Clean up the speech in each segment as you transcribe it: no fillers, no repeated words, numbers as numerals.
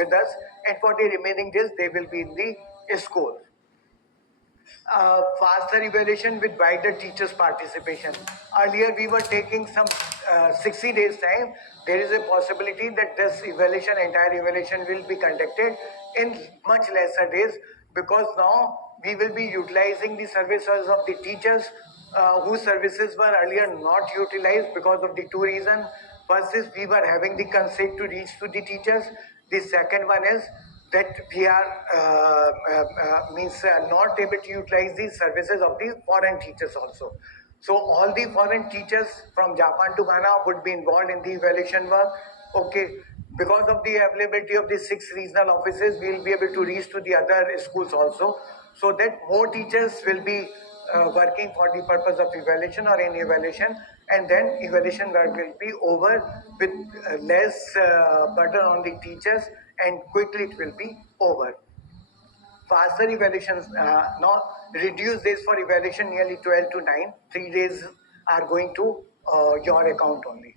with us, and for the remaining days they will be in the school. Faster evaluation with wider teachers' participation. Earlier, we were taking some 60 days time. There is a possibility that this evaluation, entire evaluation, will be conducted in much lesser days, because now we will be utilizing the services of the teachers whose services were earlier not utilized because of the two reasons. First is we were having the constraint to reach to the teachers. The second one is that we are not able to utilize the services of the foreign teachers also. So all the foreign teachers from Japan to Ghana would be involved in the evaluation work. Okay, because of the availability of the 6 regional offices, we will be able to reach to the other schools also, so that more teachers will be working for the purpose of evaluation or any evaluation, and then evaluation work will be over with less burden on the teachers, and quickly it will be over. Faster evaluations, now reduce days for evaluation, nearly 12 to 9. 3 days are going to your account only.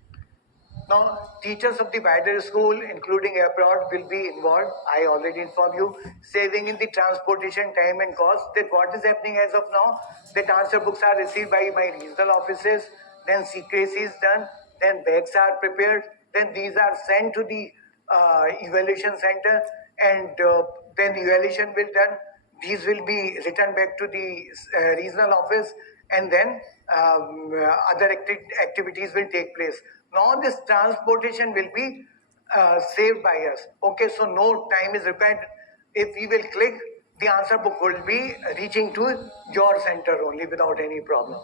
Now, teachers of the wider school, including abroad, will be involved. I already informed you. Saving in the transportation time and cost. That what is happening as of now, that answer books are received by my regional offices, then secrecy is done, then bags are prepared, then these are sent to the evaluation center, and then evaluation will done. These will be returned back to the regional office, and then other activities will take place. Now this transportation will be saved by us. Okay, so no time is required. If we will click, the answer book will be reaching to your center only without any problem.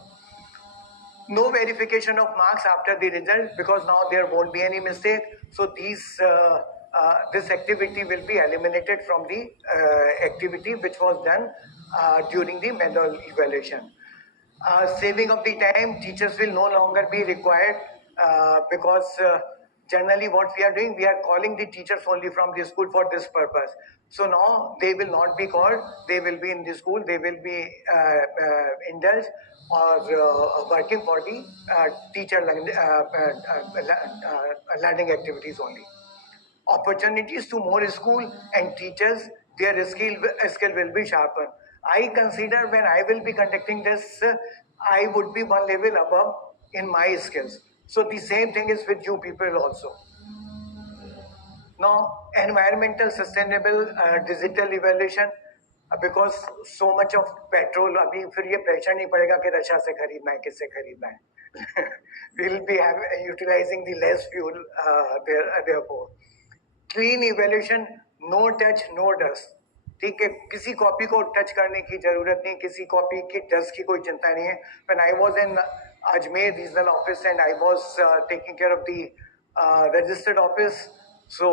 No verification of marks after the result, because now there won't be any mistake. So this activity will be eliminated from the activity which was done during the manual evaluation. Saving of the time, teachers will no longer be required because generally what we are doing, we are calling the teachers only from the school for this purpose. So now they will not be called, they will be in the school, they will be indulged or working for the teacher learning activities only. Opportunities to more school and teachers, their skill will be sharpened. I consider when I will be conducting this, I would be one level above in my skills. So the same thing is with you people also. Now, environmental sustainable digital evaluation, because so much of petrol, अभी फिर ये pressure नहीं पड़ेगा कि रक्षा से खरीदना है, किससे खरीदना है. We'll be utilizing the less fuel therefore. Clean evaluation, no touch no dust. ठीक है, किसी कॉपी को टच करने की जरूरत नहीं, किसी कॉपी की डस्ट की कोई चिंता नहीं है. When I was in Ajmer regional office and I was taking care of the registered office, so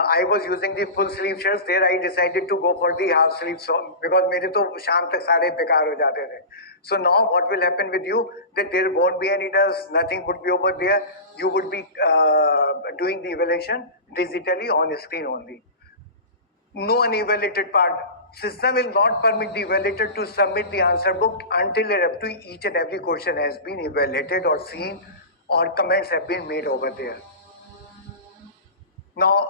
I was using the full sleeve shirts. There I decided to go for the half sleeve, so because मेरे तो शाम तक सारे बेकार हो जाते थे. So now what will happen with you, that there won't be any dust, nothing would be over there. You would be doing the evaluation digitally on screen only. No unevaluated part. System will not permit the evaluator to submit the answer book until each and every question has been evaluated or seen, or comments have been made over there. Now,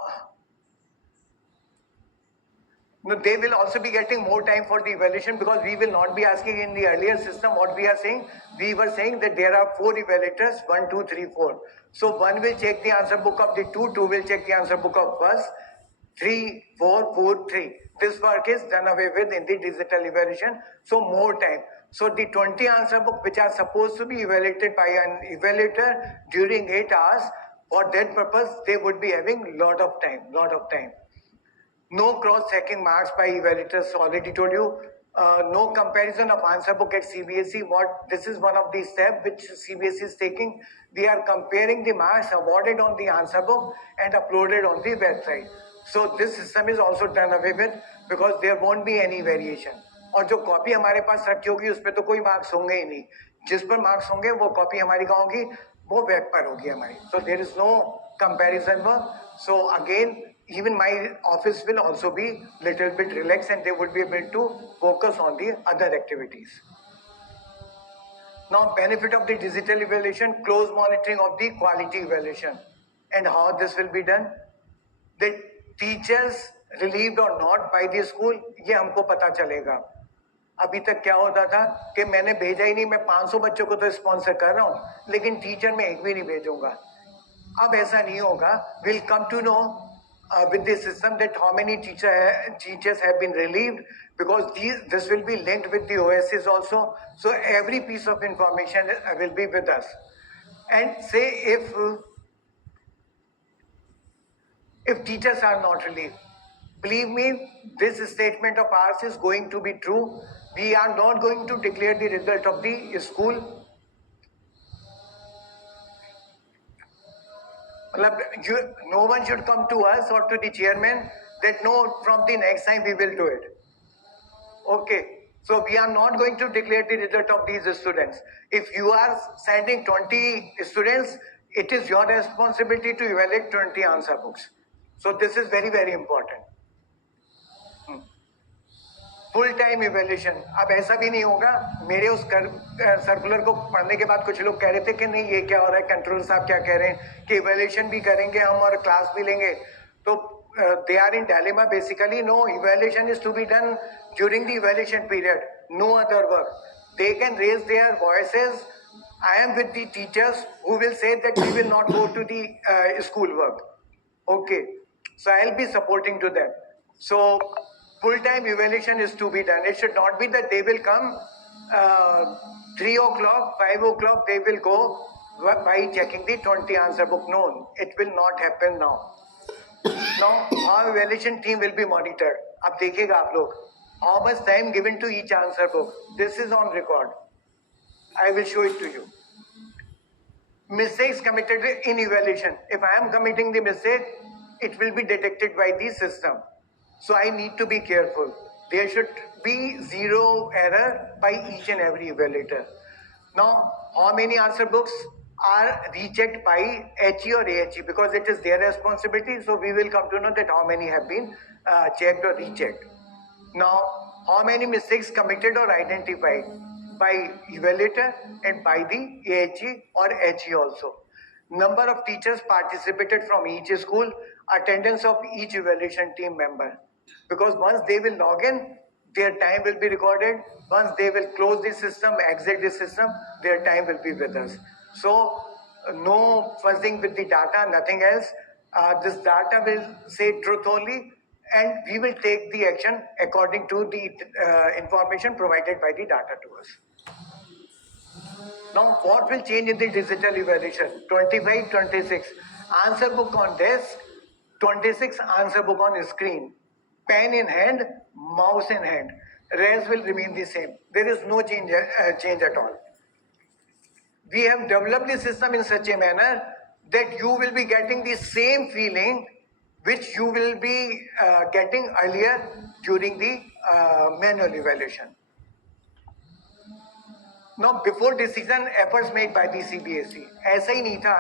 they will also be getting more time for the evaluation, because we will not be asking in the earlier system what we are saying. We were saying that there are 4 evaluators, 1, 2, 3, 4. So 1 will check the answer book of the 2, 2 will check the answer book of 1, 3, 4, 4, 3. This work is done away with in the digital evaluation, so more time. So the 20 answer book which are supposed to be evaluated by an evaluator during 8 hours, for that purpose they would be having lot of time. No cross-checking marks by evaluators, already told you. No comparison of answer book at CBSE. This is one of the steps which CBSE is taking. We are comparing the marks awarded on the answer book and uploaded on the website. So this system is also done away with, because there won't be any variation. और जो copy हमारे पास रखी होगी उस पर तो कोई marks होंगे ही नहीं. जिस पर मार्क्स होंगे वो कॉपी हमारी कहाँ होगी, वो वेब पर होगी हमारी. So there is no comparison work. So again, even my office will also be little bit relaxed, and they would be able to focus on the other activities. Now, benefit of the digital evaluation, close monitoring of the quality evaluation. And how this will be done? That teachers relieved और not by the school, ये हमको पता चलेगा। अभी तक क्या होता था कि मैंने भेजा ही नहीं, मैं 500 बच्चों को तो स्पॉन्सर कर रहा हूँ लेकिन टीचर में एक भी नहीं भेजूंगा। अब ऐसा नहीं होगा। Will come to know with this system that how many teachers have been relieved, because this will be linked with the OSs also, so every piece of information will be with us. And say if teachers are not relieved, believe me, this statement of ours is going to be true. We are not going to declare the result of the school. No one should come to us or to the chairman that no, from the next time we will do it. Okay, so we are not going to declare the result of these students. If you are sending 20 students, it is your responsibility to evaluate 20 answer books. So this is very, very important. Full time evaluation. अब ऐसा भी नहीं होगा, मेरे उस circular को पढ़ने के बाद कुछ लोग कह रहे थे कि नहीं ये क्या हो रहा है, कंट्रोलर साहब क्या कह रहे हैं कि इवेल्यूशन भी करेंगे हम और क्लास भी लेंगे, तो they are in dilemma basically. No, evaluation is to be done during the evaluation period, no other work. They can raise their voices. I am with the teachers who will say that we will not go to the school work. Okay, so I'll be supporting to them. So full-time evaluation is to be done. It should not be that they will come 3 o'clock, 5 o'clock, they will go by checking the 20 answer book. No, it will not happen now. Now, our evaluation team will be monitored. अब देखिएगा आप लोग, how much time given to each answer book. This is on record. I will show it to you. Mistakes committed in evaluation. If I am committing the mistake, it will be detected by the system. So I need to be careful. There should be zero error by each and every evaluator. Now, how many answer books are rechecked by HE or AHE? Because it is their responsibility. So we will come to know that how many have been checked or rechecked. Now, how many mistakes committed or identified by evaluator and by the AHE or HE also. Number of teachers participated from each school, attendance of each evaluation team member. Because once they will log in, their time will be recorded. Once they will close the system, exit the system, their time will be with us. So, no fuzzing with the data, nothing else. This data will say truth only, and we will take the action according to the information provided by the data to us. Now, what will change in the digital evaluation? 25, 26. Answer book on desk, 26 answer book on screen. Pen in hand, mouse in hand. Rest will remain the same. There is no change at all. We have developed the system in such a manner that you will be getting the same feeling which you will be getting earlier during the manual evaluation. Now, before decision efforts made by the CBSE, ऐसा ही नहीं था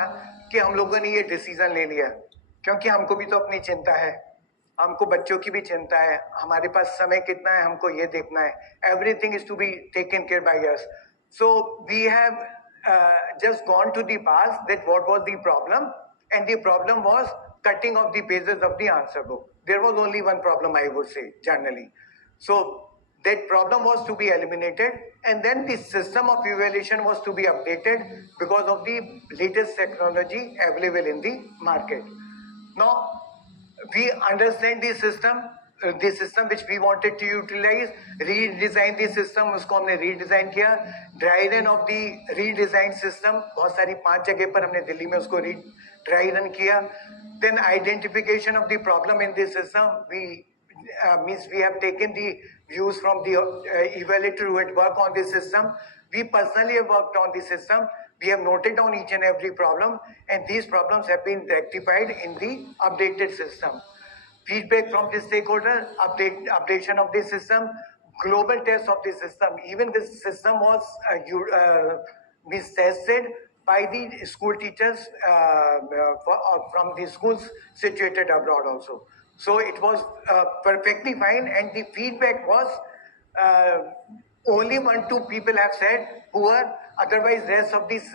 कि हम लोगों ने ये decision ले लिया, क्योंकि हमको भी तो अपनी चिंता है, हमको बच्चों की भी चिंता है, हमारे पास समय कितना है हमको ये देखना है. Everything is to be taken care by us. So we have just gone to the past that what was the problem, and the problem was cutting of the pages of the answer book. There was only one problem, I would say, generally. So that problem was to be eliminated, and then the system of evaluation was to be updated because of the latest technology available in the market. Now, we understand the system which we wanted to utilize, redesign the system, उसको हमने redesign किया, dry run of the redesigned system, बहुत सारी 5 जगह पर हमने दिल्ली में उसको dry run किया. Then identification of the problem in the system, we have taken the views from the evaluator who had worked on the system. We personally have worked on the system. We have noted down each and every problem, and these problems have been rectified in the updated system. Feedback from the stakeholder, updation of the system, global test of the system. Even this system was tested by the school teachers from the schools situated abroad also. So it was perfectly fine, and the feedback was only 1-2 people have said poor. Otherwise, rest of these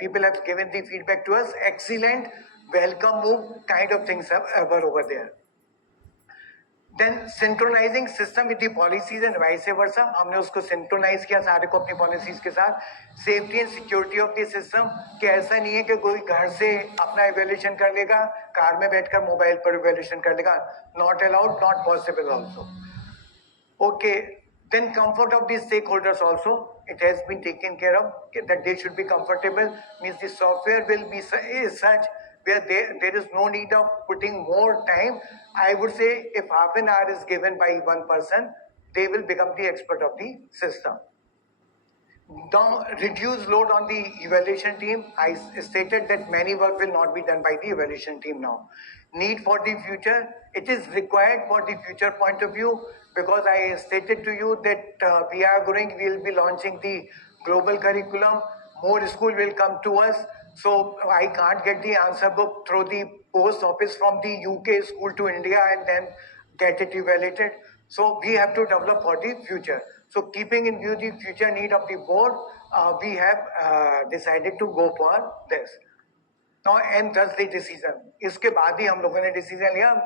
people have given the feedback to us excellent. welcome move kind of things were over there. Then synchronizing system with the policies and vice versa, हमने उसको synchronize किया सारे को अपनी policies के साथ. Safety and security of the system, कि ऐसा नहीं है कि कोई घर से अपना evaluation कर लेगा, कार में बैठकर मोबाइल पर evaluation कर लेगा. Not allowed, not possible also. Okay, then comfort of the stakeholders also, it has been taken care of, that they should be comfortable, means the software will be is such where there is no need of putting more time. I would say if half an hour is given by one person, they will become the expert of the system. Now, reduce load on the evaluation team. I stated that many work will not be done by the evaluation team now. Need for the future, it is required for the future point of view, because I stated to you that we will be launching the global curriculum. More school will come to us. So I can't get the answer book through the post office from the UK school to India and then get it evaluated. So we have to develop for the future. So keeping in view the future need of the board, we have decided to go for this. Now, and thus the decision. इसके बाद ही हम लोगों ने decision लिया.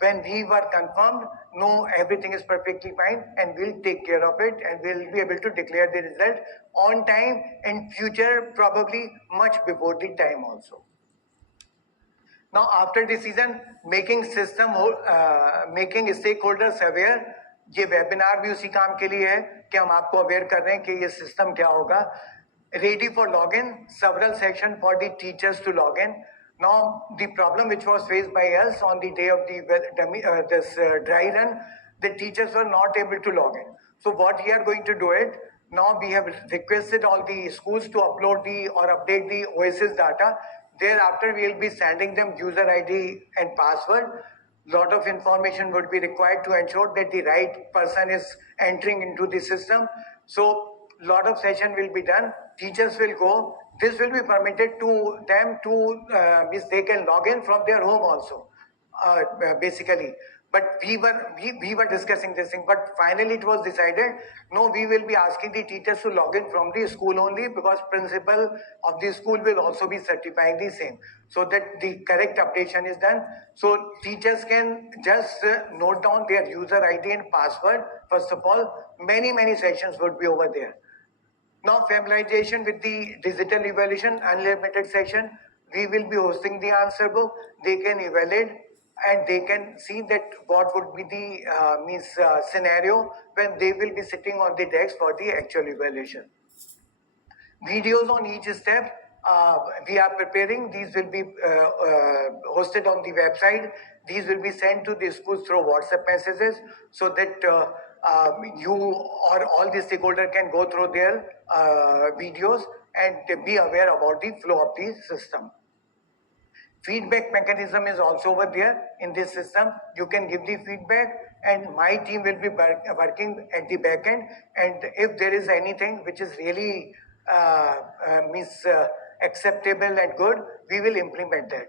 When we were confirmed, no, everything is perfectly fine, and we'll take care of it, and we'll be able to declare the result on time, and future probably much before the time also. Now, after decision, making system, making stakeholders aware, ये webinar भी उसी काम के लिए है कि हम आपको aware कर रहे हैं कि ये system क्या होगा. Ready for login, several sections for the teachers to log in. Now, the problem which was faced by us on the day of the dry run, the teachers were not able to log in. So what we are going to do it, now we have requested all the schools to upload or update the OSS data. Thereafter, we will be sending them user ID and password. Lot of information would be required to ensure that the right person is entering into the system. So lot of session will be done. Teachers will go. This will be permitted to them to means they can log in from their home also, basically. But we were discussing this thing, but finally it was decided, no, we will be asking the teachers to log in from the school only, because principal of the school will also be certifying the same, so that the correct updation is done. So teachers can just note down their user ID and password. First of all, many sessions would be over there. Now, familiarization with the digital evaluation, unlimited session. We will be hosting the answer book. They can evaluate and they can see that what would be the scenario when they will be sitting on the desk for the actual evaluation. Videos on each step. We are preparing. These will be hosted on the website. These will be sent to the schools through WhatsApp messages, so that you or all the stakeholder can go through their videos and be aware about the flow of the system. Feedback mechanism is also over there in this system. You can give the feedback, and my team will be working at the back end. And if there is anything which is really acceptable and good, we will implement that.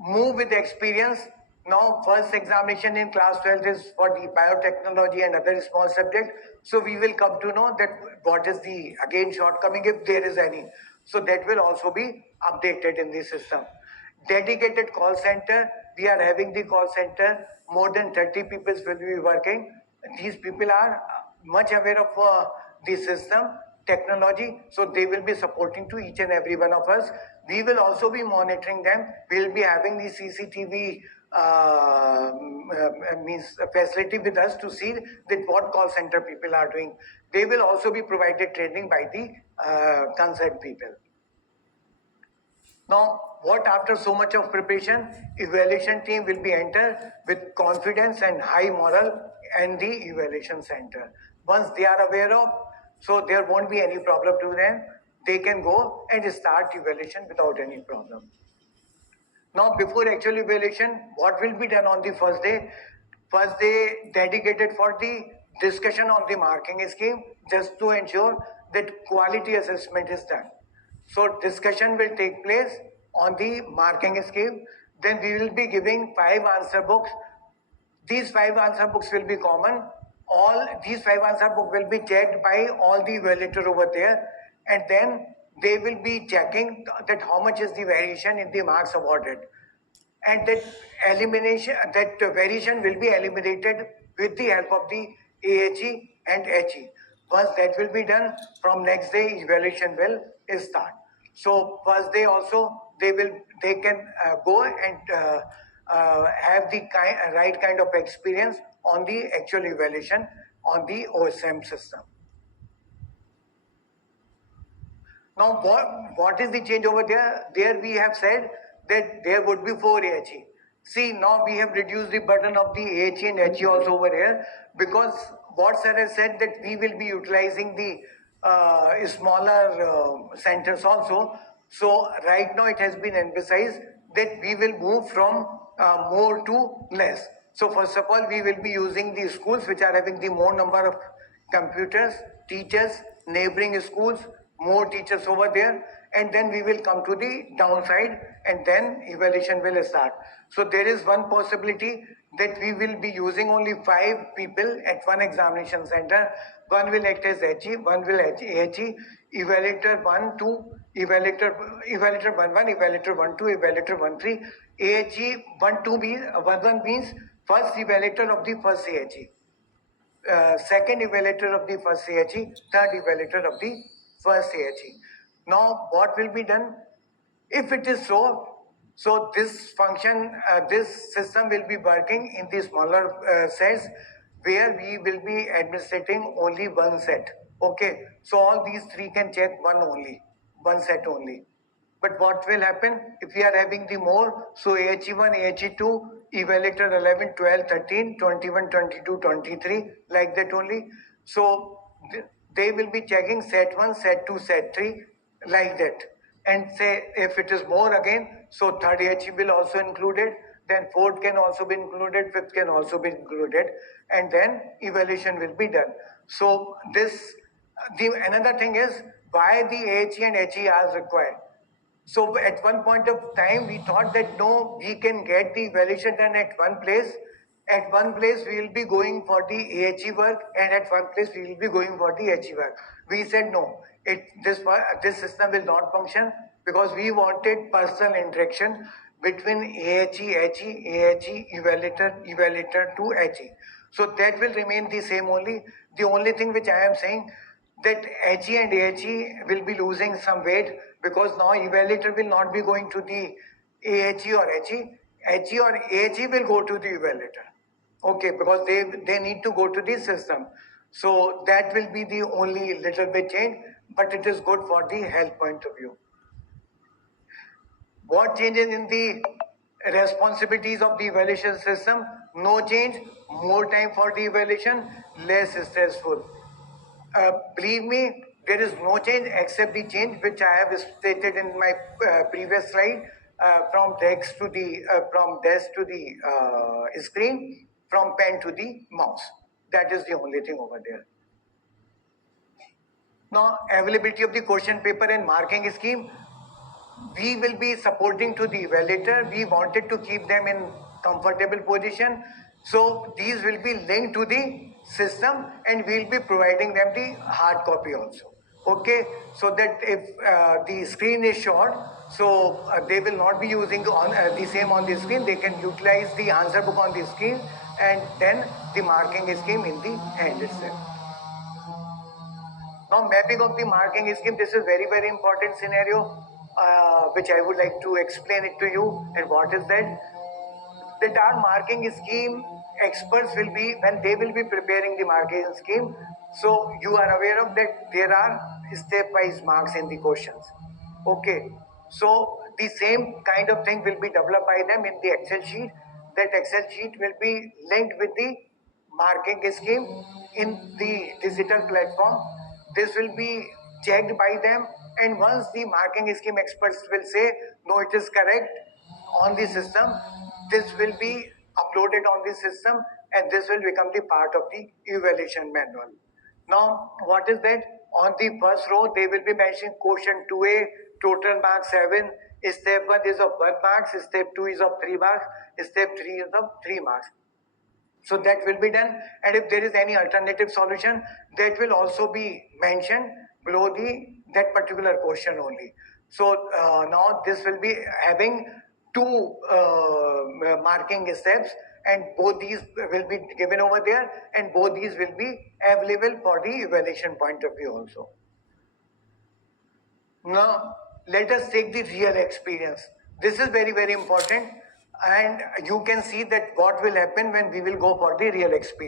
Move with experience. Now, first examination in class 12 is for the biotechnology and other small subjects. So we will come to know that what is the, again, shortcoming, if there is any. So that will also be updated in the system. Dedicated call center. We are having the call center. More than 30 people will be working. These people are much aware of the system, technology. So they will be supporting to each and every one of us. We will also be monitoring them. We'll be having the CCTV facility with us to see that what call center people are doing. They will also be provided training by the concerned people. Now, what after so much of preparation, evaluation team will be entered with confidence and high moral and the evaluation center. Once they are aware of, so there won't be any problem to them. They can go and start evaluation without any problem. Now, before actual evaluation, what will be done on the first day? First day dedicated for the discussion on the marking scheme, just to ensure that quality assessment is done. So discussion will take place on the marking scheme. Then we will be giving 5 answer books. These 5 answer books will be common. All these 5 answer books will be checked by all the evaluators over there. And then they will be checking that how much is the variation in the marks awarded, and that variation will be eliminated with the help of the AHE and HE. Once that will be done, from next day evaluation will start. So first day also they can go and have the right kind of experience on the actual evaluation on the OSM system. Now, what is the change over there? There we have said that there would be 4 AHE. See, now we have reduced the burden of the AHE and HE also over here, because what sir has said that we will be utilizing the smaller centers also. So right now it has been emphasized that we will move from more to less. So first of all, we will be using the schools which are having the more number of computers, teachers, neighboring schools, more teachers over there, and then we will come to the downside, and then evaluation will start. So there is one possibility that we will be using only 5 people at one examination center. One will act as HE, one will HE, evaluator 1, 2, evaluator 1, 1, evaluator 1, 2, evaluator 1, 3. AHE 1, 2 means 1 means first evaluator of the first AHE. Second evaluator of the first AHE, third evaluator of the first AHE. Now, what will be done? If it is so this function, this system will be working in the smaller sets, where we will be administrating only one set. Okay, so all these 3 can check one set only. But what will happen if we are having the more? So AHE1, AHE2, evaluator 11, 12, 13, 21, 22, 23, like that only. So they will be checking set 1, set 2, set 3, like that. And say if it is more again, so third AHE will also included, then fourth can also be included, fifth can also be included, and then evaluation will be done. So this, another thing is why the AHE and HE are required. So at one point of time, we thought that no, we can get the evaluation done at one place. At one place, we will be going for the AHE work, and at one place, we will be going for the HE work. We said no, this system will not function, because we wanted personal interaction between AHE, HE, AHE, evaluator to HE. So that will remain the same only. The only thing which I am saying, that HE and AHE will be losing some weight, because now evaluator will not be going to the AHE or HE. HE or AHE will go to the evaluator. Okay, because they need to go to the system. So that will be the only little bit change, but it is good for the health point of view. What changes in the responsibilities of the evaluation system? No change, more time for the evaluation, less stressful. Believe me, there is no change except the change which I have stated in my previous slide, from desk to the screen, from pen to the mouse. That is the only thing over there. Now, availability of the question paper and marking scheme, we will be supporting to the evaluator. We wanted to keep them in comfortable position. So these will be linked to the system, and we'll be providing them the hard copy also. Okay, so that if the screen is short, so they will not be using the same on the screen. They can utilize the answer book on the screen, and then the marking scheme in the hand itself. Now, mapping of the marking scheme, this is very, very important scenario, which I would like to explain it to you. And what is that? The our marking scheme experts will be, when they will be preparing the marking scheme, so you are aware of that there are stepwise marks in the questions. Okay, so the same kind of thing will be developed by them in the Excel sheet. That Excel sheet will be linked with the marking scheme in the digital platform. This will be checked by them, and once the marking scheme experts will say no, it is correct on the system, this will be uploaded on the system, and this will become the part of the evaluation manual. Now, what is that? On the first row, they will be mentioning question 2A, total marks 7. Step 1 is of 1 marks, step 2 is of 3 marks, step 3 is of 3 marks. So that will be done, and if there is any alternative solution, that will also be mentioned below the that particular question only. So now this will be having two marking steps, and both these will be given over there, and both these will be available for the evaluation point of view also. Now, let us take the real experience. This is very, very important, and you can see that what will happen when we will go for the real experience.